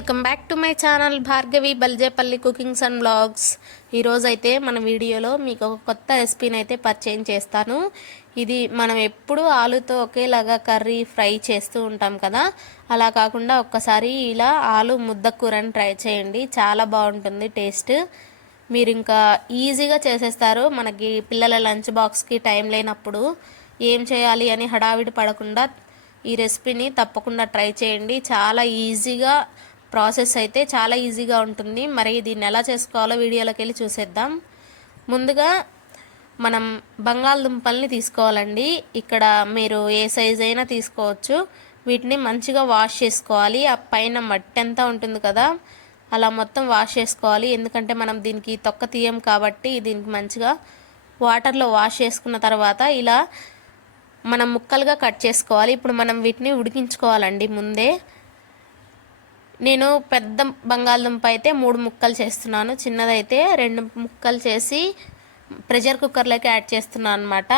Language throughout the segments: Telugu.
Welcome back to my channel Bhargavi Baljepalli cookings and blogs. ఈరోజు అయితే మన వీడియోలో మీకు ఒక కొత్త రెసిపీని అయితే పరిచయం చేస్తాను. ఇది మనం ఎప్పుడు ఆలుతో ఒకేలాగా కర్రీ ఫ్రై చేస్తూ ఉంటాం కదా. అలా కాకుండా ఒక్కసారి ఇలా ఆలు ముద్ద కూరని ట్రై చేయండి. చాలా బాగుంటుంది టేస్ట్. మీరు ఇంకా ఈజీగా చేసేస్తారు. మనకి పిల్లల లంచ్ బాక్స్కి టైం లేనప్పుడు ఏం చేయాలి అని హడావిడి పడకుండా ఈ రెసిపీని తప్పకుండా ట్రై చేయండి. చాలా ఈజీగా ప్రాసెస్ అయితే చాలా ఈజీగా ఉంటుంది. మరి దీన్ని ఎలా చేసుకోవాలో వీడియోలోకి వెళ్ళి చూసేద్దాం. ముందుగా మనం బంగాళదుంపల్ని తీసుకోవాలండి. ఇక్కడ మీరు ఏ సైజ్ అయినా తీసుకోవచ్చు. వీటిని మంచిగా వాష్ చేసుకోవాలి. ఆ పైన మట్టి అంతా ఉంటుంది కదా అలా మొత్తం వాష్ చేసుకోవాలి. ఎందుకంటే మనం దీనికి తొక్క తీయం కాబట్టి దీనికి మంచిగా వాటర్లో వాష్ చేసుకున్న తర్వాత ఇలా మనం ముక్కలుగా కట్ చేసుకోవాలి. ఇప్పుడు మనం వీటిని ఉడికించుకోవాలండి ముందే. నేను పెద్ద బంగాళదుంప అయితే మూడు ముక్కలు చేస్తున్నాను. చిన్నదైతే రెండు ముక్కలు చేసి ప్రెషర్ కుక్కర్లోకి యాడ్ చేస్తున్నాను అనమాట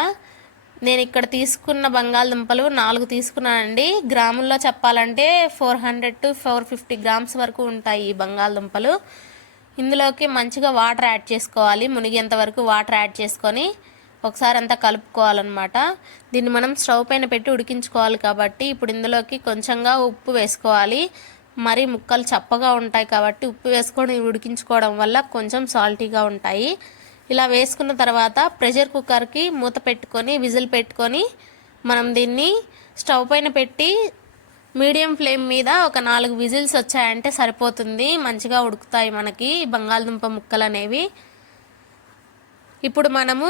నేను ఇక్కడ తీసుకున్న బంగాళదుంపలు నాలుగు తీసుకున్నానండి. గ్రాముల్లో చెప్పాలంటే four hundred to four fifty grams వరకు ఉంటాయి ఈ బంగాళదుంపలు. ఇందులోకి మంచిగా వాటర్ యాడ్ చేసుకోవాలి. మునిగేంత వరకు వాటర్ యాడ్ చేసుకొని ఒకసారి అంతా కలుపుకోవాలన్నమాట. దీన్ని మనం స్టవ్ పైన పెట్టి ఉడికించుకోవాలి కాబట్టి ఇప్పుడు ఇందులోకి కొంచెంగా ఉప్పు వేసుకోవాలి. మరి ముక్కలు చప్పగా ఉంటాయి కాబట్టి ఉప్పు వేసుకొని ఉడికించుకోవడం వల్ల కొంచెం సాల్టీగా ఉంటాయి. ఇలా వేసుకున్న తర్వాత ప్రెషర్ కుక్కర్కి మూత పెట్టుకొని విజిల్ పెట్టుకొని మనం దీన్ని స్టవ్ పైన పెట్టి మీడియం ఫ్లేమ్ మీద ఒక నాలుగు విజిల్స్ వచ్చాయంటే సరిపోతుంది. మంచిగా ఉడుకుతాయి మనకి బంగాళదుంప ముక్కలు అనేవి. ఇప్పుడు మనము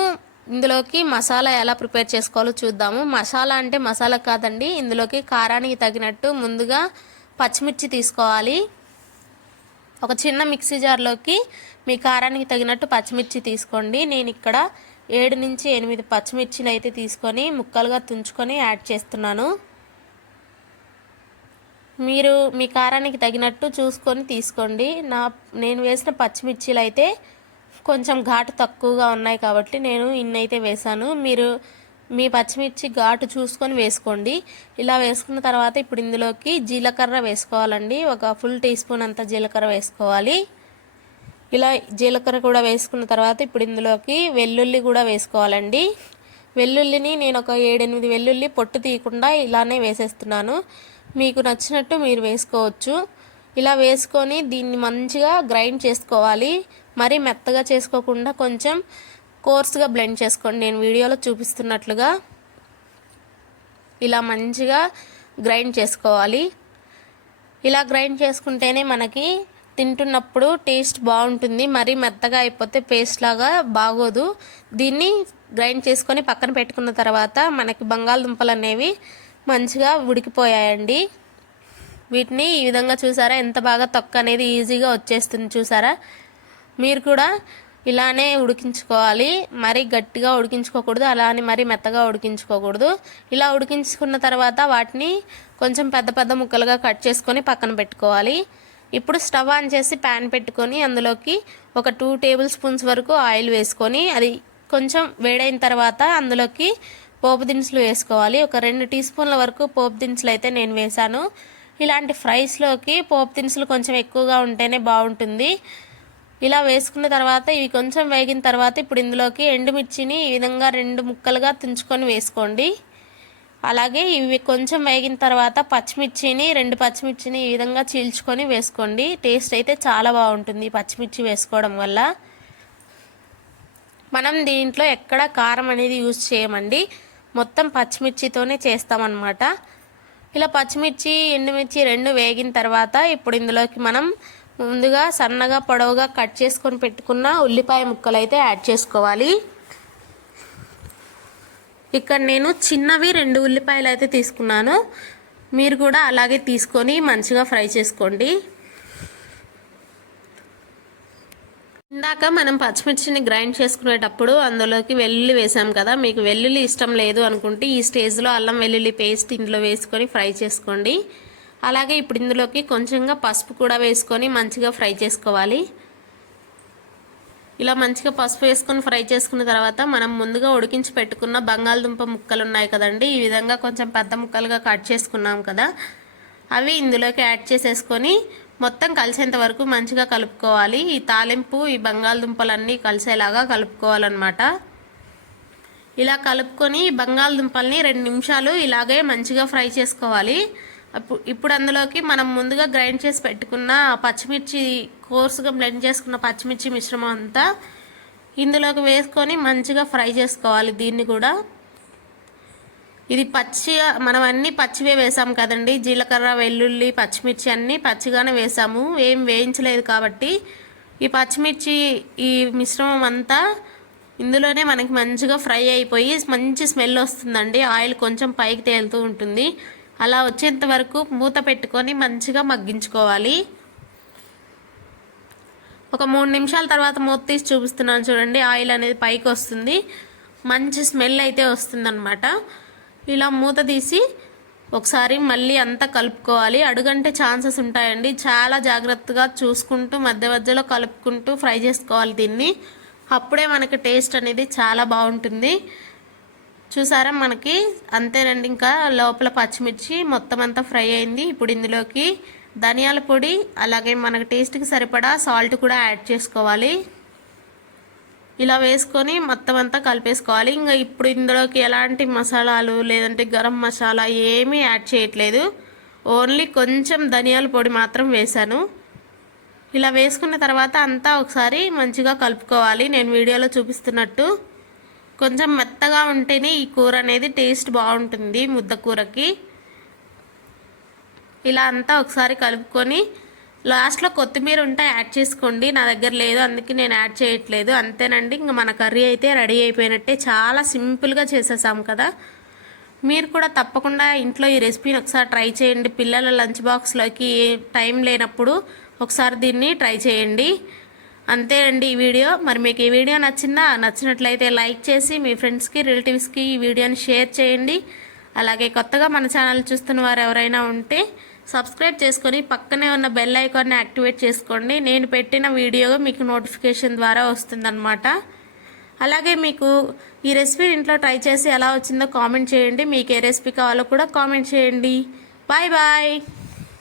ఇందులోకి మసాలా ఎలా ప్రిపేర్ చేసుకోవాలో చూద్దాము. మసాలా అంటే మసాలా కాదండి ఇందులోకి కారానికి తగినట్టు ముందుగా పచ్చిమిర్చి తీసుకోవాలి. ఒక చిన్న మిక్సీ జార్లోకి మీ కారానికి తగినట్టు పచ్చిమిర్చి తీసుకోండి. నేను ఇక్కడ ఏడు నుంచి ఎనిమిది పచ్చిమిర్చిలు అయితే తీసుకొని ముక్కలుగా తుంచుకొని యాడ్ చేస్తున్నాను. మీరు మీ కారానికి తగినట్టు చూసుకొని తీసుకోండి. నా నేను వేసిన పచ్చిమిర్చిలు అయితే కొంచెం ఘాటు తక్కువగా ఉన్నాయి కాబట్టి నేను ఇన్నైతే వేసాను మీరు మీ పచ్చిమిర్చి ఘాటు చూసుకొని వేసుకోండి. ఇలా వేసుకున్న తర్వాత ఇప్పుడు ఇందులోకి జీలకర్ర వేసుకోవాలండి. ఒక ఫుల్ టీ స్పూన్ అంత జీలకర్ర వేసుకోవాలి. ఇలా జీలకర్ర కూడా వేసుకున్న తర్వాత ఇప్పుడు ఇందులోకి వెల్లుల్లి కూడా వేసుకోవాలండి. వెల్లుల్లిని నేను ఒక ఏడెనిమిది వెల్లుల్లి పొట్టు తీయకుండా ఇలానే వేసేస్తున్నాను. మీకు నచ్చినట్టు మీరు వేసుకోవచ్చు. ఇలా వేసుకొని దీన్ని మంచిగా గ్రైండ్ చేసుకోవాలి. మరీ మెత్తగా చేసుకోకుండా కొంచెం కోర్స్గా బ్లెండ్ చేసుకోండి. నేను వీడియోలో చూపిస్తున్నట్లుగా ఇలా మంచిగా గ్రైండ్ చేసుకోవాలి. ఇలా గ్రైండ్ చేసుకుంటేనే మనకి తింటున్నప్పుడు టేస్ట్ బాగుంటుంది. మరీ మెత్తగా అయిపోతే పేస్ట్ లాగా బాగోదు. దీన్ని గ్రైండ్ చేసుకొని పక్కన పెట్టుకున్న తర్వాత మనకి బంగాళదుంపలు అనేవి మంచిగా ఉడికిపోయాయండి. వీటిని ఈ విధంగా చూసారా? ఎంత బాగా తొక్క అనేది ఈజీగా వచ్చేస్తుంది చూసారా? మీరు కూడా ఇలానే ఉడికించుకోవాలి. మరీ గట్టిగా ఉడికించుకోకూడదు అలానే మరీ మెత్తగా ఉడికించుకోకూడదు. ఇలా ఉడికించుకున్న తర్వాత వాటిని కొంచెం పెద్ద పెద్ద ముక్కలుగా కట్ చేసుకొని పక్కన పెట్టుకోవాలి. ఇప్పుడు స్టవ్ ఆన్ చేసి ప్యాన్ పెట్టుకొని అందులోకి ఒక టూ టేబుల్ స్పూన్స్ వరకు ఆయిల్ వేసుకొని అది కొంచెం వేడైన తర్వాత అందులోకి పోపు దినుసులు వేసుకోవాలి. ఒక రెండు టీ స్పూన్ల వరకు పోపు దినుసులు అయితే నేను వేశాను. ఇలాంటి ఫ్రైస్లోకి పోపు దినుసులు కొంచెం ఎక్కువగా ఉంటేనే బాగుంటుంది. ఇలా వేసుకున్న తర్వాత ఇవి కొంచెం వేగిన తర్వాత ఇప్పుడు ఇందులోకి ఎండుమిర్చిని ఈ విధంగా రెండు ముక్కలుగా తుంచుకొని వేసుకోండి. అలాగే ఇవి కొంచెం వేగిన తర్వాత పచ్చిమిర్చిని రెండు పచ్చిమిర్చిని ఈ విధంగా చీల్చుకొని వేసుకోండి. టేస్ట్ అయితే చాలా బాగుంటుంది పచ్చిమిర్చి వేసుకోవడం వల్ల. మనం దీంట్లో ఎక్కడ కారం అనేది యూజ్ చేయమండి. మొత్తం పచ్చిమిర్చితోనే చేస్తామన్నమాట. ఇలా పచ్చిమిర్చి ఎండుమిర్చి రెండు వేగిన తర్వాత ఇప్పుడు ఇందులోకి మనం ముందుగా సన్నగా పొడవుగా కట్ చేసుకొని పెట్టుకున్న ఉల్లిపాయ ముక్కలు అయితే యాడ్ చేసుకోవాలి. ఇక్కడ నేను చిన్నవి రెండు ఉల్లిపాయలు అయితే తీసుకున్నాను. మీరు కూడా అలాగే తీసుకొని మంచిగా ఫ్రై చేసుకోండి. ఇందాక మనం పచ్చిమిర్చిని గ్రైండ్ చేసుకునేటప్పుడు అందులోకి వెల్లుల్లి వేసాం కదా మీకు వెల్లుల్లి ఇష్టం లేదు అనుకుంటే ఈ స్టేజ్లో అల్లం వెల్లుల్లి పేస్ట్ ఇందులో వేసుకొని ఫ్రై చేసుకోండి. అలాగే ఇప్పుడు ఇందులోకి కొంచెంగా పసుపు కూడా వేసుకొని మంచిగా ఫ్రై చేసుకోవాలి. ఇలా మంచిగా పసుపు వేసుకొని ఫ్రై చేసుకున్న తర్వాత మనం ముందుగా ఉడికించి పెట్టుకున్న బంగాళదుంప ముక్కలు ఉన్నాయి కదండి ఈ విధంగా కొంచెం పెద్ద ముక్కలుగా కట్ చేసుకున్నాం కదా. అవి ఇందులోకి యాడ్ చేసేసుకొని మొత్తం కలిసేంత వరకు మంచిగా కలుపుకోవాలి. ఈ తాలింపు ఈ బంగాళదుంపలన్నీ కలిసేలాగా కలుపుకోవాలన్నమాట. ఇలా కలుపుకొని బంగాళదుంపల్ని రెండు నిమిషాలు ఇలాగే మంచిగా ఫ్రై చేసుకోవాలి. ఇప్పుడు అందులోకి మనం ముందుగా గ్రైండ్ చేసి పెట్టుకున్న పచ్చిమిర్చి కోర్సుగా బ్లెండ్ చేసుకున్న పచ్చిమిర్చి మిశ్రమం అంతా ఇందులోకి వేసుకొని మంచిగా ఫ్రై చేసుకోవాలి దీన్ని కూడా. ఇది పచ్చిగా మనం అన్నీ పచ్చివే వేసాం కదండి. జీలకర్ర వెల్లుల్లి పచ్చిమిర్చి అన్నీ పచ్చిగానే వేసాము. ఏం వేయించలేదు కాబట్టి ఈ పచ్చిమిర్చి ఈ మిశ్రమం అంతా ఇందులోనే మనకి మంచిగా ఫ్రై అయిపోయి మంచి స్మెల్ వస్తుందండి. ఆయిల్ కొంచెం పైకి తేలుతూ ఉంటుంది. అలా వచ్చేంత వరకు మూత పెట్టుకొని మంచిగా మగ్గించుకోవాలి. ఒక మూడు నిమిషాల తర్వాత మూత తీసి చూపిస్తున్నాను చూడండి ఆయిల్ అనేది పైకి వస్తుంది. మంచి స్మెల్ అయితే వస్తుందన్నమాట. ఇలా మూత తీసి ఒకసారి మళ్ళీ అంతా కలుపుకోవాలి. అడుగంటే ఛాన్సెస్ ఉంటాయండి. చాలా జాగ్రత్తగా చూసుకుంటూ మధ్య మధ్యలో కలుపుకుంటూ ఫ్రై చేసుకోవాలి దీన్ని. అప్పుడే మనకి టేస్ట్ అనేది చాలా బాగుంటుంది. చూసారా? మనకి అంతేనండి. ఇంకా లోపల పచ్చిమిర్చి మొత్తం అంతా ఫ్రై అయింది. ఇప్పుడు ఇందులోకి ధనియాల పొడి అలాగే మనకి టేస్ట్కి సరిపడా సాల్ట్ కూడా యాడ్ చేసుకోవాలి. ఇలా వేసుకొని మొత్తం అంతా కలిపేసుకోవాలి. ఇంకా ఇప్పుడు ఇందులోకి ఎలాంటి మసాలాలు లేదంటే గరం మసాలా ఏమీ యాడ్ చేయట్లేదు. ఓన్లీ కొంచెం ధనియాల పొడి మాత్రం వేశాను. ఇలా వేసుకున్న తర్వాత అంతా ఒకసారి మంచిగా కలుపుకోవాలి. నేను వీడియోలో చూపిస్తున్నట్టు. కొంచెం మెత్తగా ఉంటేనే ఈ కూర అనేది టేస్ట్ బాగుంటుంది ముద్ద కూరకి. ఇలా అంతా ఒకసారి కలుపుకొని లాస్ట్లో కొత్తిమీర ఉంటే యాడ్ చేసుకోండి. నా దగ్గర లేదు అందుకే నేను యాడ్ చేయట్లేదు. అంతేనండి ఇంకా మన కర్రీ అయితే రెడీ అయిపోయినట్టే చాలా సింపుల్గా చేసేసాం కదా. మీరు కూడా తప్పకుండా ఇంట్లో ఈ రెసిపీని ఒకసారి ట్రై చేయండి. పిల్లల లంచ్ బాక్స్లోకి టైం లేనప్పుడు ఒకసారి దీన్ని ట్రై చేయండి. అంతే అండి ఈ వీడియో. మరి మీకు ఈ వీడియో నచ్చిందా? నచ్చినట్లయితే లైక్ చేసి మీ ఫ్రెండ్స్కి రిలేటివ్స్కి ఈ వీడియోని షేర్ చేయండి. అలాగే కొత్తగా మన ఛానల్ చూస్తున్న వారు ఎవరైనా ఉంటే సబ్స్క్రైబ్ చేసుకొని పక్కనే ఉన్న బెల్ ఐకాన్ని యాక్టివేట్ చేసుకోండి. నేను పెట్టిన వీడియో మీకు నోటిఫికేషన్ ద్వారా వస్తుందన్నమాట. అలాగే మీకు ఈ రెసిపీ ఇంట్లో ట్రై చేసి ఎలా వచ్చిందో కామెంట్ చేయండి. మీకు ఏ రెసిపీ కావాలో కూడా కామెంట్ చేయండి. Bye bye.